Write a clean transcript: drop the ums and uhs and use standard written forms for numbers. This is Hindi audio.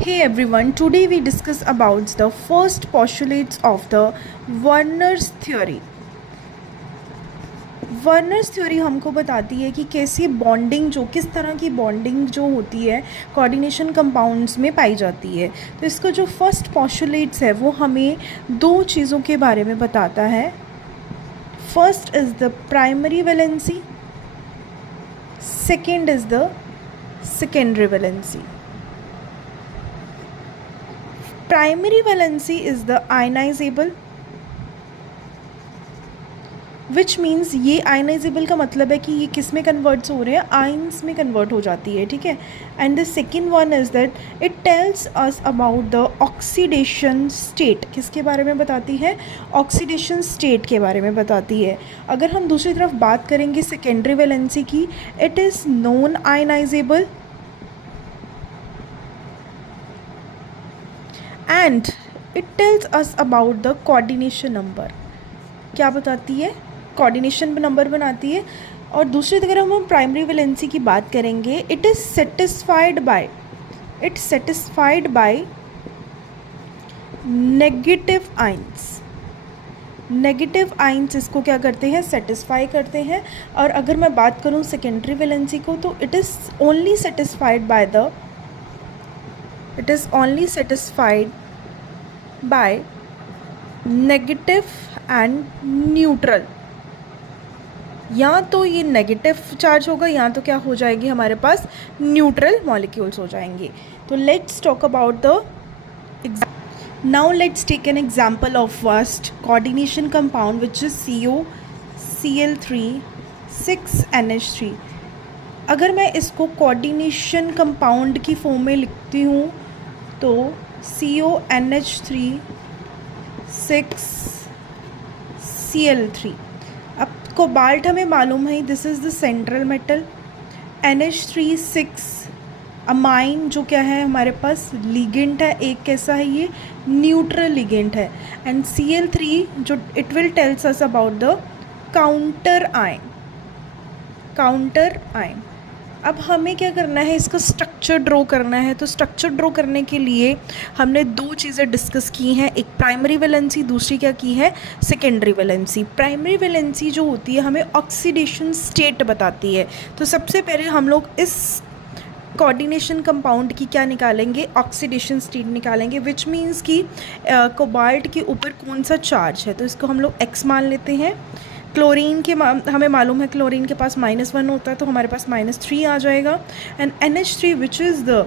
Hey everyone, today we discuss about the first postulates of the Werner's theory. Werner's theory हमको बताती है कि कैसी बॉन्डिंग किस तरह की बॉन्डिंग जो होती है कोऑर्डिनेशन कंपाउंड्स में पाई जाती है. तो इसका जो फर्स्ट पोस्टुलेट्स है वो हमें दो चीज़ों के बारे में बताता है. First is the primary valency, second is the secondary valency. Primary valency is the ionisable, which means ये आयनाइजेबल का मतलब है कि ये किस में कन्वर्ट्स हो रहे हैं, आयंस में कन्वर्ट हो जाती है. ठीक है. And the second one is that it tells us about the oxidation state. किसके बारे में बताती है? ऑक्सीडेशन स्टेट के बारे में बताती है. अगर हम दूसरी तरफ बात करेंगे सेकेंडरी वैलेंसी की, it is non ionisable and it tells us about the coordination number. क्या बताती है? कोऑर्डिनेशन नंबर बनाती है. और दूसरी अगर हम प्राइमरी वैलेंसी की बात करेंगे, it is satisfied by negative ions. Negative ions इसको क्या करते हैं? सेटिस्फाई करते हैं. और अगर मैं बात करूं सेकेंडरी वैलेंसी को, तो it is only satisfied by negative and neutral. या तो ये नेगेटिव चार्ज होगा या तो क्या हो जाएगी, हमारे पास न्यूट्रल मॉलिक्यूल्स हो जाएंगे. तो let's talk about now let's take an example of first coordination compound which is COCl3 6NH3. अगर मैं इसको कोऑर्डिनेशन कंपाउंड की फॉर्म में लिखती हूँ तो CONH3 6Cl3. अब कोबाल्ट हमें मालूम है this is the central metal. NH3 6 amine जो क्या है हमारे पास लिगेंड है, एक कैसा है ये? न्यूट्रल लिगेंड है. एंड Cl3 जो it will tales us about the counter ion. अब हमें क्या करना है? इसका स्ट्रक्चर ड्रॉ करना है. तो स्ट्रक्चर ड्रॉ करने के लिए हमने दो चीज़ें डिस्कस की हैं, एक प्राइमरी वैलेंसी, दूसरी क्या की है? Secondary valency. प्राइमरी वैलेंसी जो होती है हमें ऑक्सीडेशन स्टेट बताती है. तो सबसे पहले हम लोग इस कोऑर्डिनेशन कंपाउंड की क्या निकालेंगे? ऑक्सीडेशन स्टेट निकालेंगे, विच मीन्स कि कोबाल्ट के ऊपर कौन सा चार्ज है. तो इसको हम लोग X मान लेते हैं. क्लोरीन के हमें मालूम है क्लोरीन के पास -1 होता है, तो हमारे पास -3 आ जाएगा. And NH3 which is the